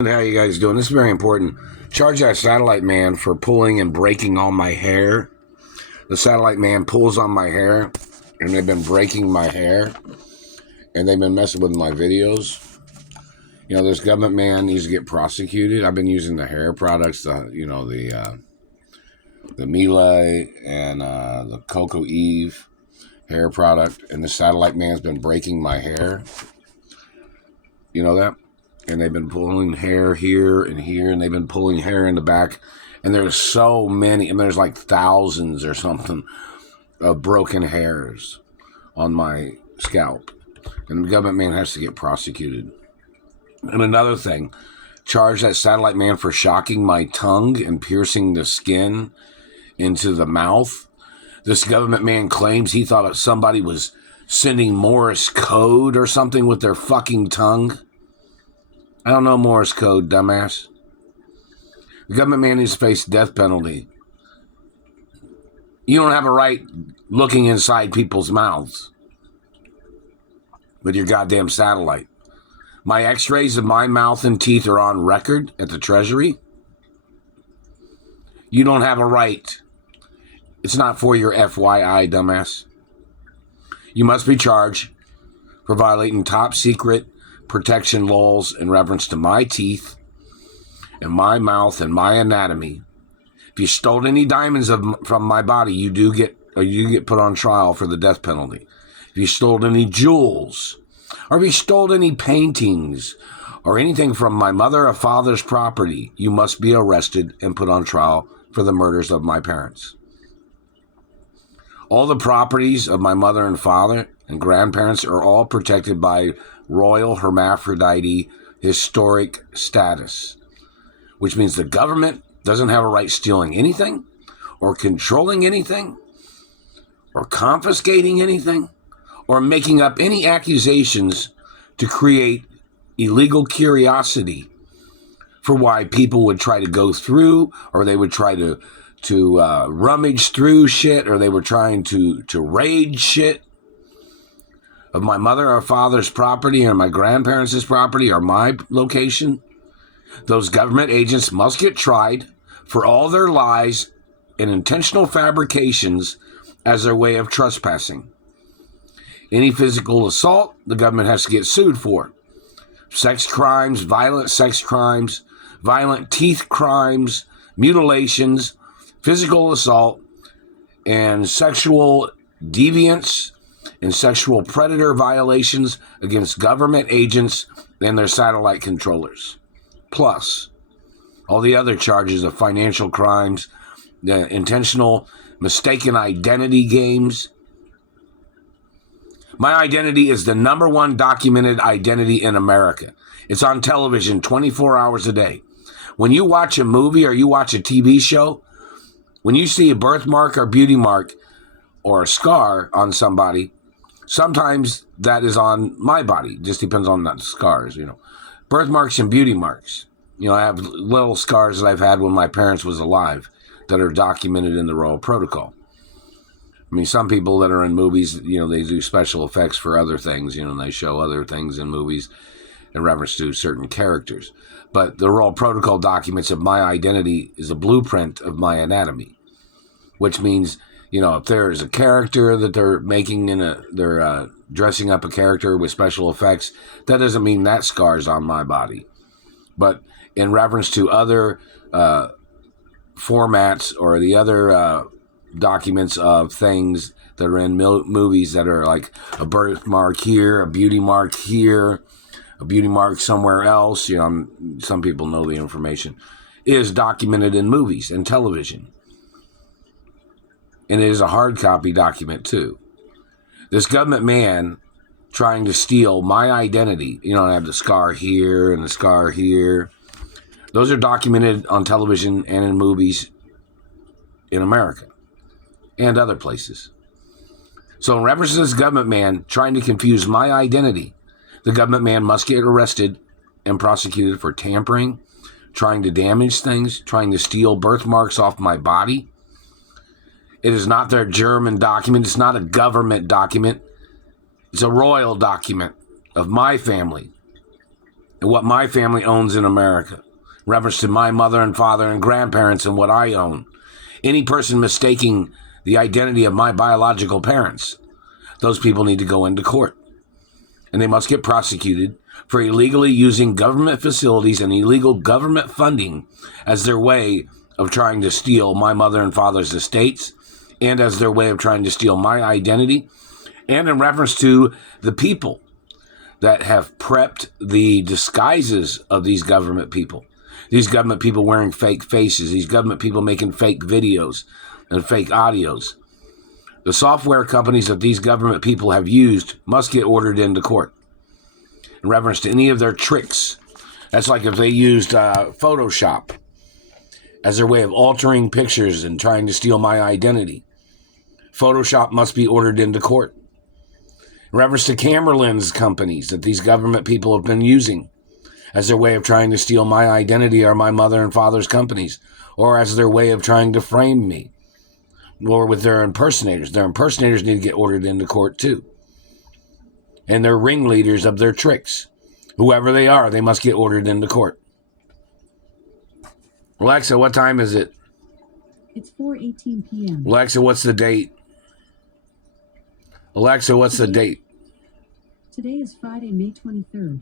How you guys doing? This is very important. Charge that satellite man for pulling and breaking all my hair. The satellite man pulls on my hair, and they've been breaking my hair, and they've been messing with my videos. You know, this government man needs to get prosecuted. I've been using the hair products, the Miele and the Cocoa Eve hair product, and the satellite man's been breaking my hair. You know that? And they've been pulling hair here, and they've been pulling hair in the back. And there's so many, and there's like thousands or something of broken hairs on my scalp. And the government man has to get prosecuted. And another thing, charge that satellite man for shocking my tongue and piercing the skin into the mouth. This government man claims he thought somebody was sending Morse code or something with their fucking tongue. I don't know Morse code, dumbass. The government man needs to face death penalty. You don't have a right looking inside people's mouths with your goddamn satellite. My x-rays of my mouth and teeth are on record at the Treasury. You don't have a right. It's not for your FYI, dumbass. You must be charged for violating top secret protection laws in reference to my teeth and my mouth and my anatomy. If you stole any diamonds from my body, you get put on trial for the death penalty. If you stole any jewels, or if you stole any paintings or anything from my mother or father's property, you must be arrested and put on trial for the murders of my parents. All the properties of my mother and father and grandparents are all protected by Royal Hermaphrodite historic status, which means the government doesn't have a right stealing anything or controlling anything or confiscating anything or making up any accusations to create illegal curiosity for why people would try to go through, or they would try to rummage through shit, or they were trying to raid shit of my mother or father's property or my grandparents' property or my location. Those government agents must get tried for all their lies and intentional fabrications as their way of trespassing. Any physical assault, the government has to get sued for. Sex crimes, violent teeth crimes, mutilations, physical assault, and sexual deviance and sexual predator violations against government agents and their satellite controllers. Plus, all the other charges of financial crimes, the intentional mistaken identity games. My identity is the number one documented identity in America. It's on television 24 hours a day. When you watch a movie or you watch a TV show, when you see a birthmark or beauty mark or a scar on somebody, sometimes that is on my body. It just depends on the scars, Birthmarks and beauty marks. I have little scars that I've had when my parents was alive that are documented in the Royal Protocol. I mean, some people that are in movies, they do special effects for other things, and they show other things in movies in reference to certain characters. But the Royal Protocol documents of my identity is a blueprint of my anatomy, which means, if there is a character that they're making they're dressing up a character with special effects, that doesn't mean that scar's on my body. But in reference to other formats or the other documents of things that are in movies that are like a birthmark here, a beauty mark here, a beauty mark somewhere else, some people know the information, is documented in movies and television. And it is a hard copy document too. This government man trying to steal my identity, I have the scar here and the scar here. Those are documented on television and in movies in America and other places. So in reference to this government man trying to confuse my identity, the government man must get arrested and prosecuted for tampering, trying to damage things, trying to steal birthmarks off my body. It is not their German document. It's not a government document. It's a royal document of my family. and what my family owns in America. Reference to my mother and father and grandparents and what I own. Any person mistaking the identity of my biological parents, those people need to go into court. And they must get prosecuted for illegally using government facilities and illegal government funding as their way of trying to steal my mother and father's estates, and as their way of trying to steal my identity, and in reference to the people that have prepped the disguises of these government people. These government people wearing fake faces, these government people making fake videos and fake audios. The software companies that these government people have used must get ordered into court in reference to any of their tricks. That's like if they used Photoshop as their way of altering pictures and trying to steal my identity. Photoshop must be ordered into court. In reference to camera lens companies that these government people have been using as their way of trying to steal my identity or my mother and father's companies, or as their way of trying to frame me, or with their impersonators. Their impersonators need to get ordered into court too. And they're ringleaders of their tricks. Whoever they are, they must get ordered into court. Alexa, what time is it? It's 4:18 p.m. Alexa, what's the date? Alexa, what's the date? Today is Friday, May 23rd.